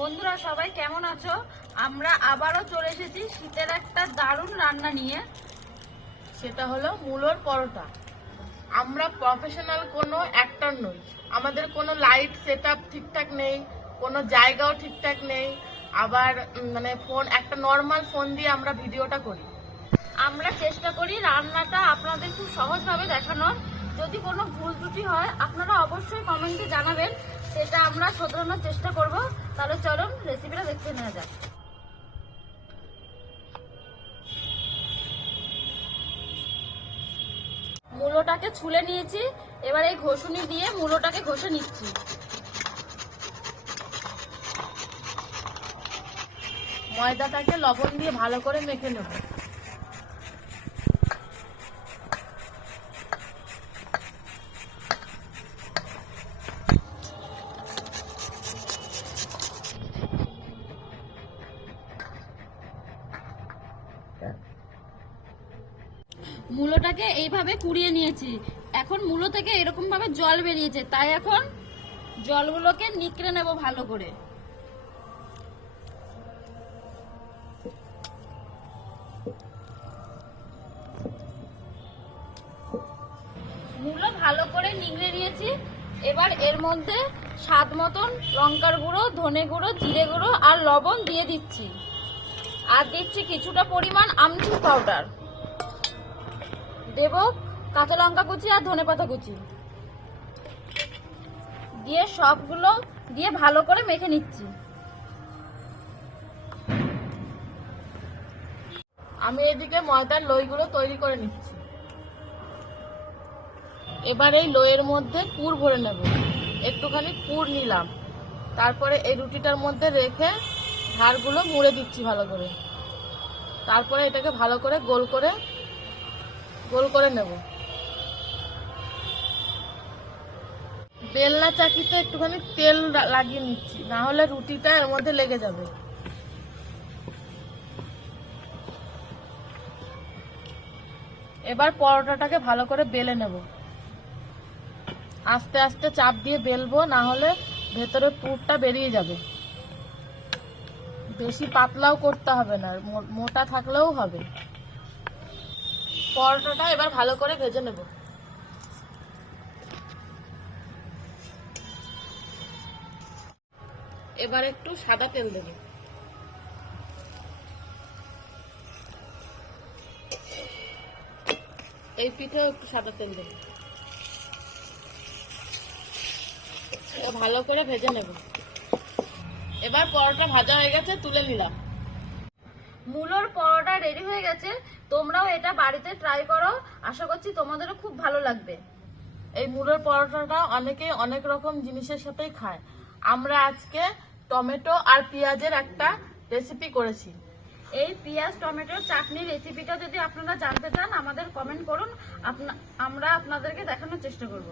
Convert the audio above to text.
বন্ধুরা সবাই কেমন আছো? আমরা আবারও চলে এসেছি শীতের একটা দারুণ রান্না নিয়ে। সেটা হলো মূলোর পরোটা। আমরা প্রফেশনাল কোনো অ্যাক্টর নই, আমাদের কোনো লাইট সেটআপ ঠিকঠাক নেই, কোনো জায়গাও ঠিকঠাক নেই। আবার একটা নর্মাল ফোন দিয়ে আমরা ভিডিওটা করি। আমরা চেষ্টা করি রান্নাটা আপনাদের খুব সহজভাবে দেখানোর। যদি কোনো ভুল ত্রুটি হয় আপনারা অবশ্যই কমেন্টে জানাবেন, সেটা আমরা শোধরানোর চেষ্টা করব। তাহলে চলুন রেসিপিটা দেখতে নেওয়া যাক। মূলোটাকে ছুলে নিয়েছি, এবার এই ঘষুনি দিয়ে মূলোটাকে ঘষে নিচ্ছি। ময়দাটাকে লবণ দিয়ে ভালো করে মেখে নেব। মূলোটাকে এইভাবে কুড়িয়ে নিয়েছি। এখন মূলো থেকে এরকম ভাবে জল বেরিয়েছে, তাই এখন জলগুলোকে নিকড়ে নেব ভালো করে। মূলো ভালো করে নিংড়ে নিয়েছি। এবার এর মধ্যে স্বাদ মতন লঙ্কার গুঁড়ো, ধনে গুঁড়ো, জিরে গুঁড়ো আর লবণ দিয়ে দিচ্ছি। আর দিচ্ছি কিছুটা পরিমাণ আমচুর পাউডার, দেব কাঁচা লঙ্কা কুচি আর ধনেপাতা কুচি দিয়ে সবগুলো দিয়ে ভালো করে মেখে নিচ্ছি। আমি এদিকে ময়দার লইগুলো তৈরি করে নিচ্ছি। এবার এই লইয়ের মধ্যে পুর ভরে নেব। একটুখানি পুর নিলাম, তারপরে এই রুটিটার মধ্যে রেখে ধারগুলো মুড়ে দিচ্ছি ভালো করে। তারপরে এটাকে ভালো করে গোল করে নেব। বেলনা চাকিতে একটুখানি তেল লাগিয়ে নিচ্ছি, না হলে রুটিটা এর মধ্যে লেগে যাবে। এবার পরোটাটাকে ভালো করে বেলে নেব। আস্তে আস্তে চাপ দিয়ে বেলবো, না হলে ভেতরে পুরটা বেরিয়ে যাবে। বেশি পাতলাও করতে হবে না, মোটা থাকলেও হবে। পরোটাটা এবার ভালো করে ভেজে নেব। এবার একটু সাদা তেল দেব। এই পিঠেও একটু সাদা তেল দেব। ভালো করে ভেজে নেব। এবার পরোটা ভাজা হয়ে গেছে, তুলে নিলাম। মূলোর পরোটা রেডি হয়ে গেছে। তোমরাও এটা বাড়িতে ট্রাই করো, আশা করছি তোমাদেরও খুব ভালো লাগবে। এই মূলোর পরোটাটা অনেকে অনেক রকম জিনিসের সাথেই খায়। আমরা আজকে টমেটো আর পেঁয়াজের একটা রেসিপি করেছি। এই পেঁয়াজ টমেটোর চাটনির রেসিপিটা যদি আপনারা জানতে চান আমাদের কমেন্ট করুন, আমরা আপনাদেরকে দেখানোর চেষ্টা করব।